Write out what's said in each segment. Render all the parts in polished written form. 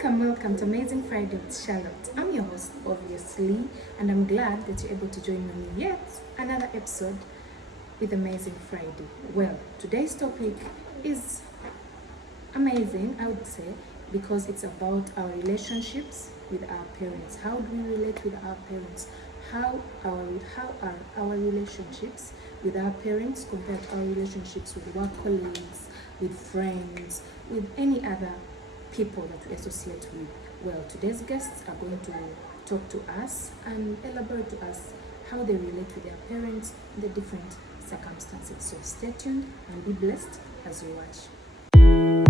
Welcome to Amazing Friday with Charlotte. I'm your host, obviously, and I'm glad that you're able to join me on yet another episode with Amazing Friday. Well, today's topic is amazing, I would say, because it's about our relationships with our parents. How do we relate with our parents? How are our relationships with our parents compared to our relationships with work colleagues, with friends, with any other people that we associate with? Well, today's guests are going to talk to us and elaborate to us how they relate with their parents in the different circumstances. So stay tuned and be blessed as you watch.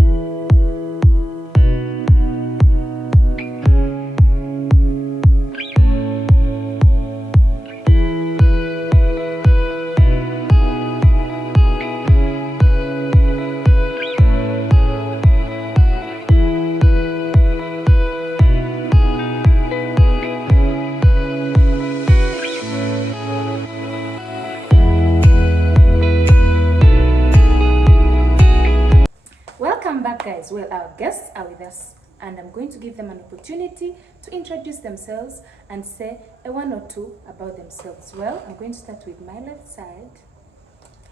Welcome back, guys. Well, our guests are with us, and I'm going to give them an opportunity to introduce themselves and say a one or two about themselves. Well, I'm going to start with my left side.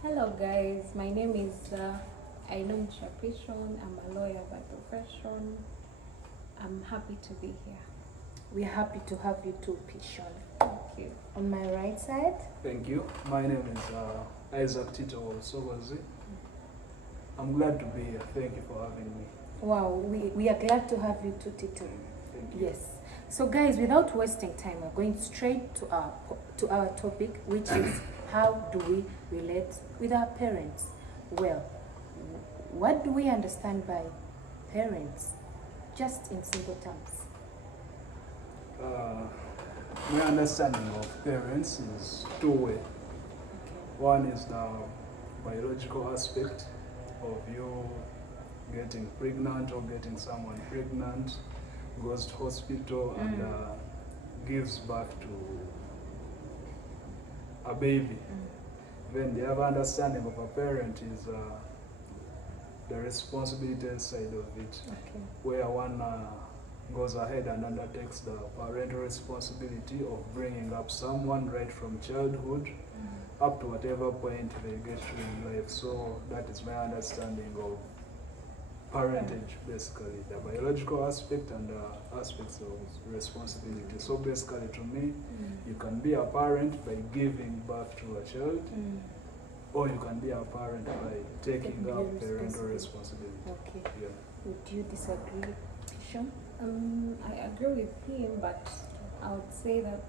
Hello guys, my name is Ainun Chapishon. I'm a lawyer by profession. I'm happy to be here. We're happy to have you too, Pishon. Thank you. On my right side, Thank you. My name is Isaac Tito Sogozi. I'm glad to be here. Thank you for having me. wow, we are glad to have you too, Tito. Thank you. Yes. So, guys, without wasting time, we're going straight to our topic, which is how do we relate with our parents? Well, what do we understand by parents? Just in simple terms. My understanding of parents is two-way. Okay. One is the biological aspect of you getting pregnant or getting someone pregnant, goes to hospital and gives birth to a baby. Then the other understanding of a parent is the responsibility side of it, Okay. where one goes ahead and undertakes the parental responsibility of bringing up someone right from childhood up to whatever point they get to in life. So that is my understanding of parentage, basically, the biological aspect and the aspects of responsibility. So basically, to me, you can be a parent by giving birth to a child, or you can be a parent by taking Taking up the parental responsibility. Okay. Yeah. Would you disagree, Pishon? I agree with him, but I would say that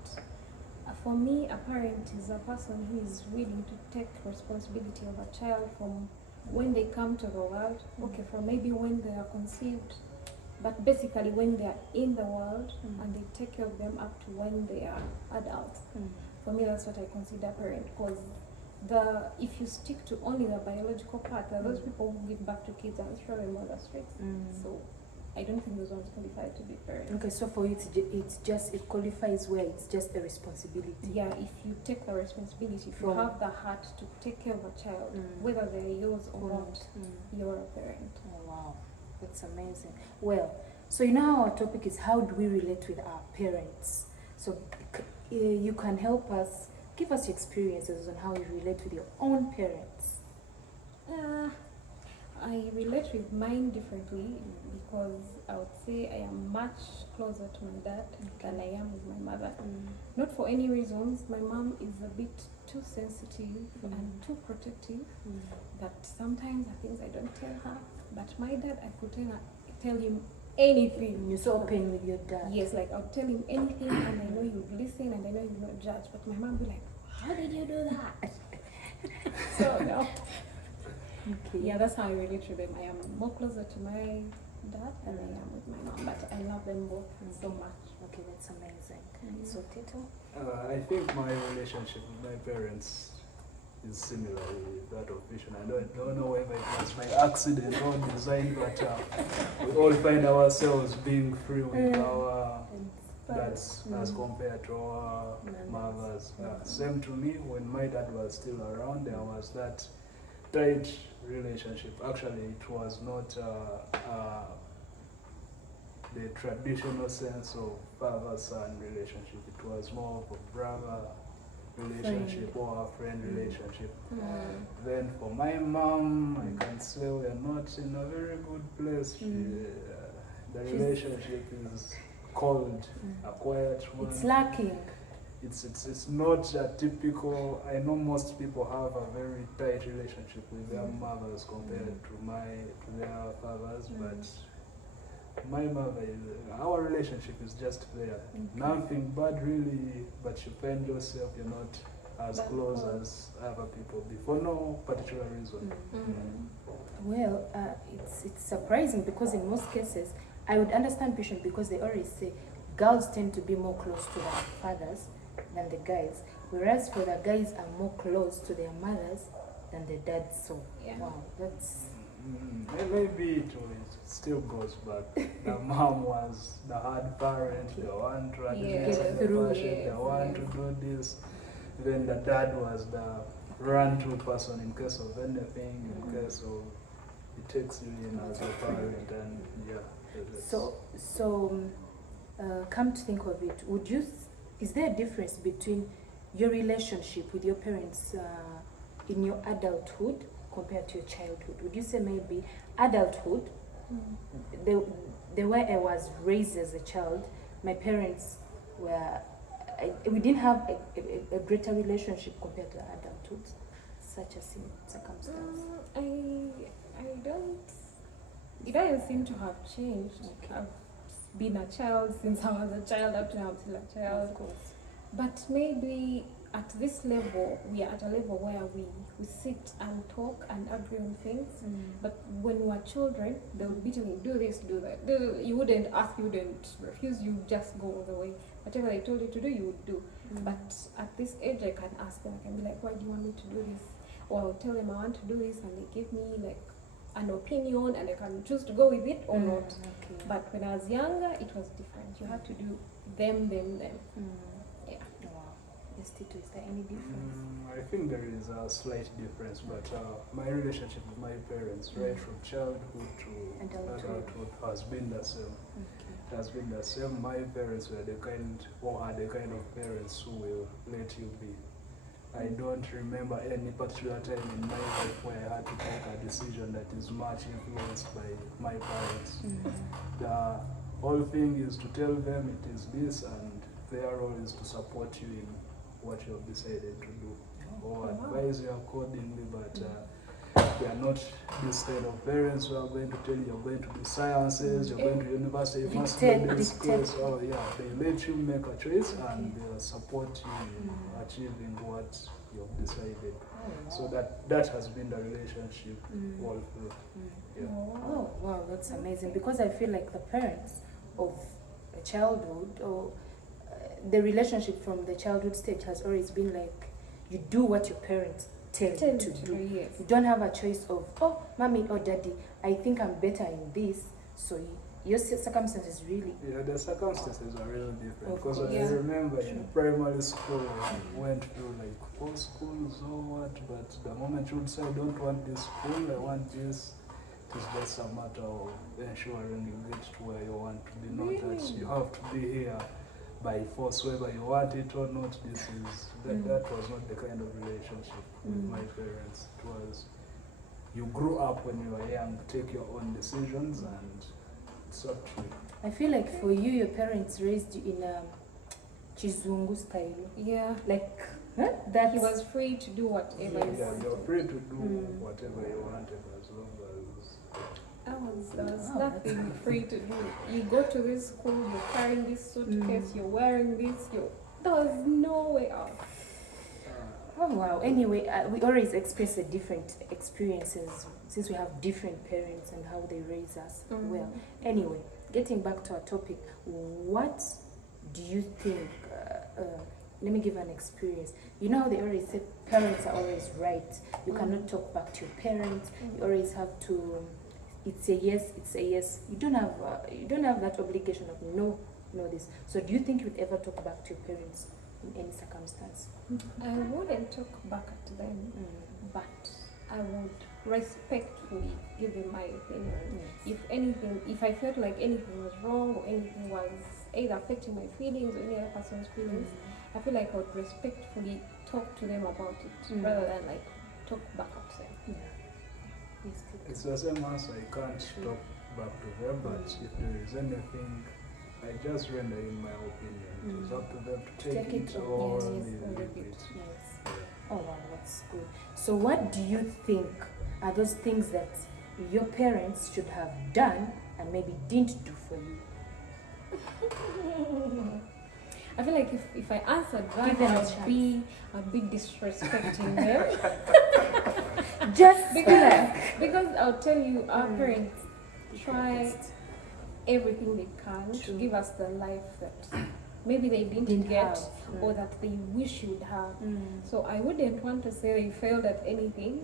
for me, a parent is a person who is willing to take responsibility of a child from when they come to the world, okay, from maybe when they are conceived, but basically when they are in the world and they take care of them up to when they are adults. For me, that's what I consider parent, because if you stick to only the biological part, there are those people who give back to kids and throw them on the streets. So I don't think those ones qualify to be parents. Okay, so for you, it qualifies where it's just a responsibility. Yeah, if you take the responsibility, if you From- have the heart to take care of a child, whether they're yours or not, you're a parent. Oh, wow, that's amazing. Well, so you know our topic is how do we relate with our parents? So you can help us, give us your experiences on how you relate with your own parents. I relate with mine differently because I would say I am much closer to my dad than I am with my mother. Not for any reasons. My mom is a bit too sensitive and too protective that sometimes the things I don't tell her. But my dad, I could tell him anything. You're so open with your dad. Yes, like I'll tell him anything and I know he would listen and I know he would not judge. But my mom would be like, how did you do that? So no. Okay. Yeah, that's how I relate to them. I am more closer to my dad than I am with my mom, but I love them both so much. Okay, that's amazing. So Tito? I think my relationship with my parents is similar with that of Vision. I don't know whether it was by accident or design, but we all find ourselves being free with our dads as compared to our mothers. Same to me, when my dad was still around, there was that tight relationship. Actually, it was not the traditional sense of father-son relationship. It was more of a brother relationship or a friend relationship. Then for my mom, I can say we are not in a very good place. The relationship is cold, a quiet one. It's lacking. It's not a typical. I know most people have a very tight relationship with their mothers compared to their fathers, but my mother our relationship is just there. Nothing bad really, but you find yourself you're not as close as other people for no particular reason. Well, it's surprising because in most cases, I would understand patient because they always say girls tend to be more close to their fathers than the guys, whereas for the guys are more close to their mothers than the dads. So, wow, that's... Maybe it still goes back. The mom was the hard parent, the one to address the passion, the one to do this. Then the dad was the run-to person in case of anything, in case of it takes you in as a parent, and So, come to think of it, is there a difference between your relationship with your parents in your adulthood compared to your childhood? Would you say maybe adulthood, the way I was raised as a child, my parents were, we didn't have a greater relationship compared to adulthood, such as in circumstance? It doesn't seem to have changed. I've been a child since I was a child up to now I'm still a child. Of course. But maybe at this level, we are at a level where we sit and talk and agree on things. But when we were children, they would be telling you, do this, do that. You wouldn't ask, you wouldn't refuse, you just go all the way. Whatever they told you to do, you would do. But at this age, I can ask them, I can be like, why do you want me to do this? Or I'll tell them I want to do this, and they give me like an opinion, and I can choose to go with it or not. Okay. But when I was younger, it was different. You had to do them. Yeah. Wow. Yes, Tito, is there any difference? I think there is a slight difference, but my relationship with my parents, right from childhood to adulthood, has been the same. It has been the same. My parents were the kind of parents who will let you be. I don't remember any particular time in my life where I had to take a decision that is much influenced by my parents. The whole thing is to tell them it is this, and their role is to support you in what you have decided to do, or advise you accordingly, but they are not this kind of parents who are going to tell you you're going to do sciences, you're going to university, you must do this course. Oh yeah, they let you make a choice and they'll support you in achieving what you've decided. So that has been the relationship all through. Oh wow, that's amazing, because I feel like the parents of a childhood, or the relationship from the childhood stage has always been like, you do what your parents tell you to do. Yes. You don't have a choice of, oh, mommy or daddy, I think I'm better in this, so your circumstances really... Yeah, the circumstances are really different, because course. I remember in primary school I went through like 4 schools or what, but the moment you would say I don't want this school, I want this, it is just a matter of ensuring you get to where you want to be, not that you have to be here by force, whether you want it or not. That was not the kind of relationship with my parents. It was, you grew up when you were young, take your own decisions, and it's up to you. I feel like for you, your parents raised you in a Chizungu style. Yeah. Like, that He was free to do whatever he wanted. Yeah, you're free to do whatever you wanted, as long as There was nothing free to do. You go to this school, you're carrying this suitcase, you're wearing this, there was no way out. Oh wow. Anyway, we always express the different experiences since we have different parents and how they raise us. Well, anyway, getting back to our topic, what do you think? Let me give an experience. You know how they always say parents are always right. You cannot talk back to your parents. You always have to. It's a yes. It's a yes. You don't have that obligation of no this. So do you think you'd ever talk back to your parents in any circumstance? I wouldn't talk back to them, but I would respectfully give him my opinion. Yes. If anything, if I felt like anything was wrong or anything was either affecting my feelings or any other person's feelings, I feel like I would respectfully talk to them about it rather than like talk back at them. Yeah. Yes, It's the same answer. I can't talk back to them, but if there is anything, I just render in my opinion. It's up to them to take it or leave it. Yes. Oh wow, that's good. So what do you think are those things that your parents should have done and maybe didn't do for you? I feel like if I answered Give that, them a I'd be disrespecting them. Just because I'll tell you, our parents try everything they can to give us the life that maybe they didn't get have. or that they wish you would have. So I wouldn't want to say they failed at anything.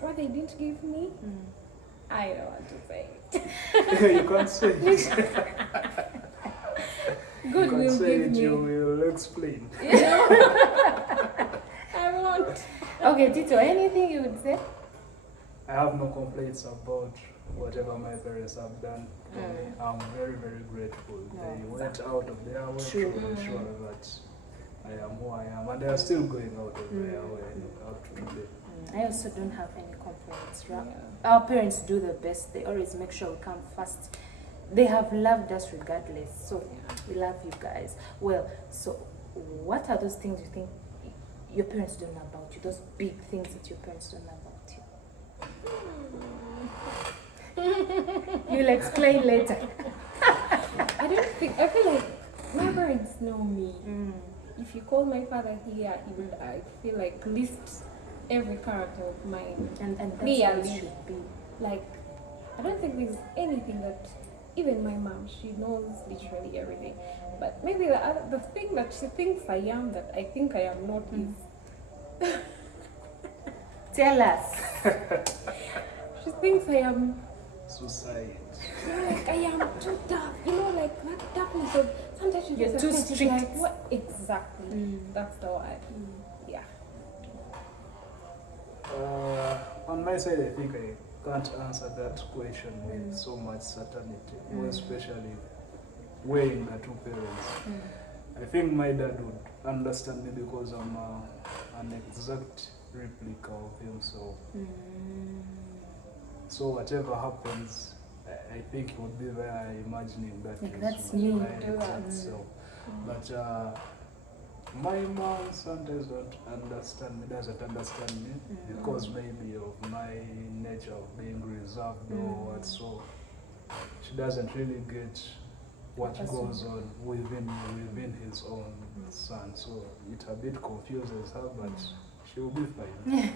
What they didn't give me, I don't want to say it. You can't say it. Good You will can't say give it, me. you will explain. I won't. Okay, Tito, anything you would say? I have no complaints about whatever my parents have done for me. I'm very, very grateful. They went out of their way to ensure that I am who I am, and they are still going out of their way up to today. I also don't have any complaints, right? Yeah. Our parents do the best. They always make sure we come first. They have loved us regardless. So we love you guys. Well, so what are those things you think your parents don't know about you? Those big things that your parents don't know about you? You'll explain later. I feel like my parents know me. If you call my father here, he would, I feel like, list every character of mine. And that's Me, how I it mean. should be. Like, I don't think there's anything that, even my mom, she knows literally everything. But maybe the thing that she thinks I am that I think I am not is, Tell us. she thinks I am, Suicide. like, I am too tough. You know, like that toughness of, sometimes you You're just too affect, strict. like, what exactly? That's the word. Yeah. On my side, I think I can't answer that question with so much certainty, more especially weighing the two parents. I think my dad would understand me because I'm an exact replica of himself. So whatever happens, I think he would be there imagining that Like, is that's my me. exact self. But my mom sometimes doesn't understand me because maybe of my nature of being reserved or what, so she doesn't really get what goes on within his own son. So it a bit confuses her, but she'll be fine.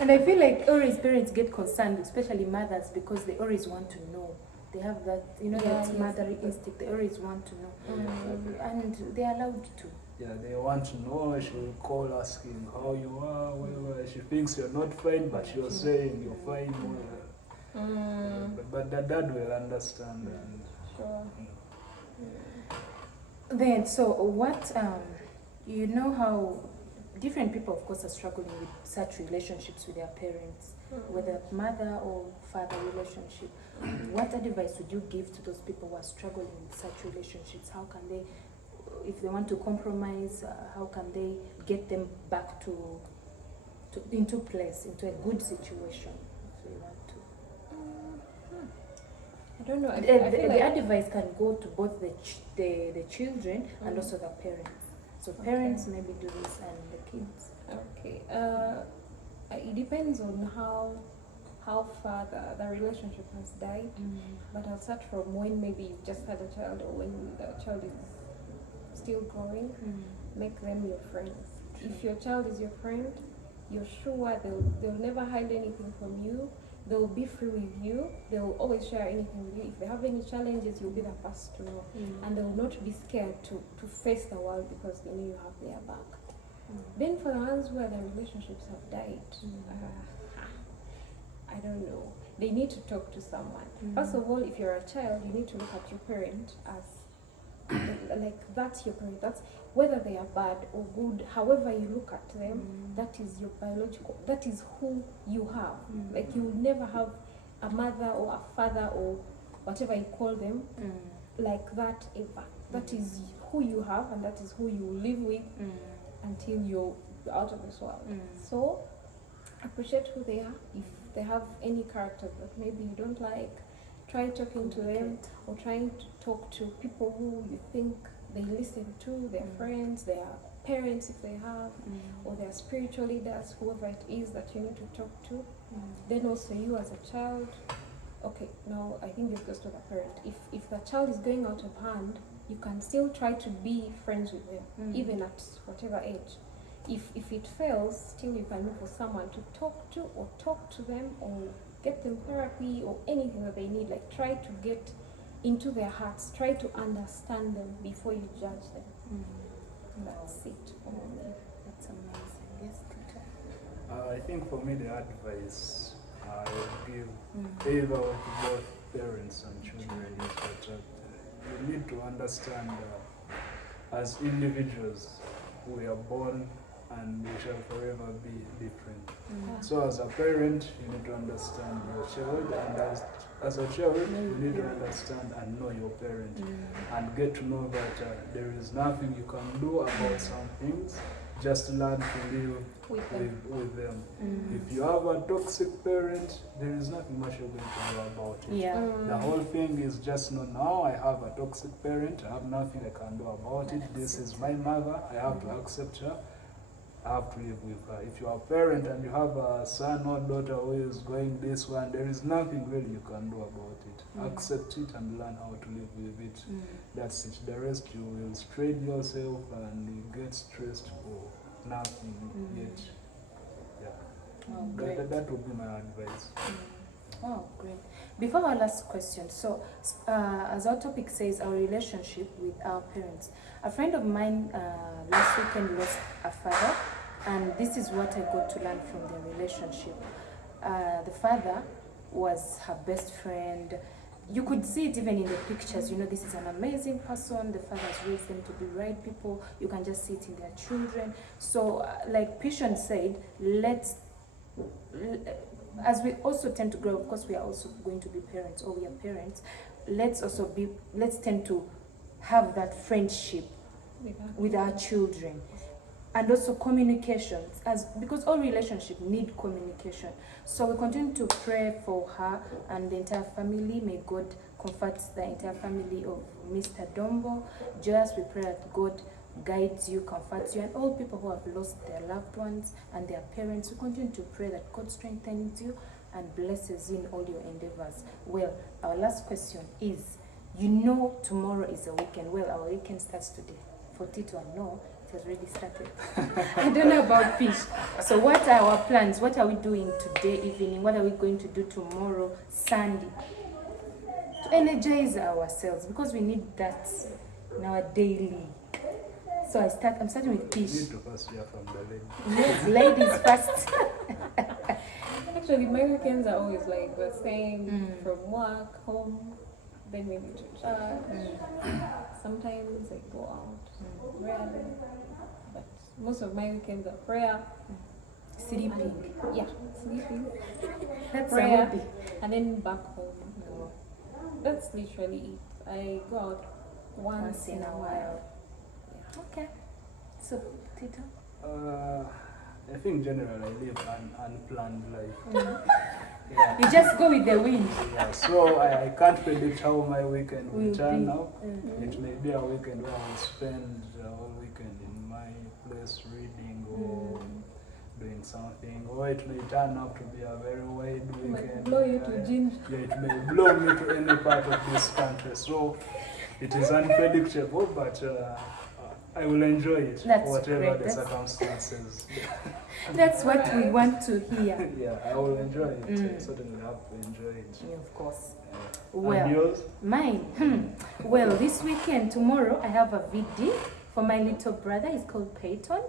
And I feel like always parents get concerned, especially mothers, because they always want to know. They have that, that motherly instinct. They always want to know. And they're allowed to. Yeah, they want to know. She will call asking how you are, whether she thinks you're not fine, but you're saying you're fine. But the dad will understand. And Sure. Then, so what, how different people, of course, are struggling with such relationships with their parents, whether mother or father relationship. What advice would you give to those people who are struggling with such relationships? How can they, if they want to compromise, how can they get them back into place, into a good situation, if they want to? I don't know. I The feel like advice can go to both the children and also the parents. So parents maybe do this and the kids. okay. It depends on how far the relationship has died. But I'll start from when maybe you've just had a child or when the child is still growing. Make them your friends. If your child is your friend, you're sure they'll never hide anything from you. They'll be free with you. They'll always share anything with you. If they have any challenges, you'll be the first to know. And they'll not be scared to face the world because they know you have their back. Then for the ones where the relationships have died, I don't know. They need to talk to someone. First of all, if you're a child, you need to look at your parent as like that's your parent. That's whether they are bad or good, however you look at them, that is your biological, that is who you have. Like you will never have a mother or a father or whatever you call them like that ever. That is who you have, and that is who you live with until you're out of this world. So appreciate who they are. If they have any character that maybe you don't like, try talking to them, or trying to talk to people who you think they listen to, their friends, their parents if they have, or their spiritual leaders, whoever it is that you need to talk to. Then also you as a child, okay, now I think this goes to the parent. If the child is going out of hand, you can still try to be friends with them, even at whatever age. If it fails, still you can look for someone to talk to, or talk to them, or get them therapy, or anything that they need. Like try to get into their hearts, try to understand them before you judge them. That's it for me. That's amazing. Yes, teacher. I think for me the advice I would give either to both parents and children is that you need to understand as individuals we are born and we shall forever be different. So as a parent, you need to understand your child, and as a child, you need to understand and know your parent, and get to know that there is nothing you can do about some things. Just learn to live with them. If you have a toxic parent, there is nothing much you're going to do about it. Yeah. The whole thing is just know now I have a toxic parent, I have nothing I can do about it. This is my mother, I have to accept her. I have to live with her. If you are a parent and you have a son or daughter who is going this one, there is nothing really you can do about it. Accept it and learn how to live with it. That's it. The rest you will strain yourself and you get stressed for nothing yet. Yeah. Oh, great. That would be my advice. Oh, great. Before our last question, so as our topic says, our relationship with our parents. A friend of mine last weekend lost a father, and this is what I got to learn from their relationship. The father was her best friend. You could see it even in the pictures. You know, this is an amazing person. The father has raised them to be right people. You can just see it in their children. So, like Pishon said, as we also tend to grow, of course, we are also going to be parents, or we are parents. Let's tend to have that friendship with our children, and also communications, because all relationships need communication. So we continue to pray for her and the entire family. May God comfort the entire family of Mr. Dombo. Just we pray that God guides you, comforts you, and all people who have lost their loved ones and their parents. We continue to pray that God strengthens you and blesses you in all your endeavors. Well, our last question is, you know tomorrow is a weekend. Well, our weekend starts today. For Tito, I know it has already started. I don't know about Fish. So what are our plans? What are we doing today evening? What are we going to do tomorrow, Sunday? To energize ourselves, because we need that in our daily. So I'm starting with You Fish. need to first hear from the lady. Yes, ladies first. Actually, my weekends are always like the same. From work, home, then maybe to church. Sometimes I go out, rarely. But most of my weekends are prayer. Sleeping. Yeah, sleeping, That's a prayer, hobby. and then back home. That's literally it. I go out once in a while. Okay. So, Tito? I think generally I live an unplanned life. Yeah. You just go with the wind. Yeah, so I can't predict how my weekend will Will turn be. out. It may be a weekend where I will spend the whole weekend in my place reading or doing something, or it may turn out to be a very wide It might weekend. blow you to Ginger. Yeah, it may blow me to any part of this country. So it is unpredictable, but I will enjoy it, That's whatever great. the That's- circumstances. That's what we want to hear. Yeah, I will enjoy it. I certainly have to enjoy it. Yeah, of course. And Well, yours? mine. Well, this weekend, tomorrow, I have a VD for my little brother. He's called Peyton.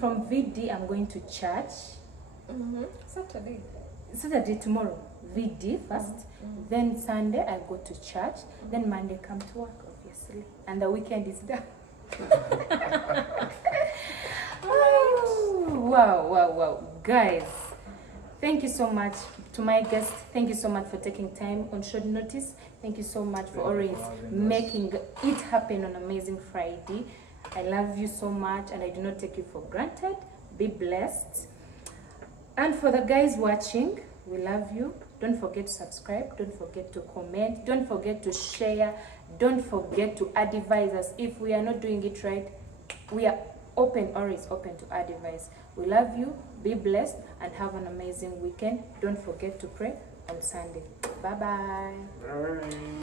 From VD, I'm going to church. Saturday, tomorrow, VD first. Then Sunday, I go to church. Then Monday, come to work, obviously. obviously, and the weekend is done. Oh, wow, guys, thank you so much to my guests. Thank you so much for taking time on short notice. Thank you so much for Thank you always for having us. making it happen on Amazing Friday. I love you so much, and I do not take you for granted. Be blessed. And for the guys watching, we love you. Don't forget to subscribe. Don't forget to comment. Don't forget to share. Don't forget to advise us. If we are not doing it right, we are open, always open to advice. We love you. Be blessed and have an amazing weekend. Don't forget to pray on Sunday. Bye-bye. Bye.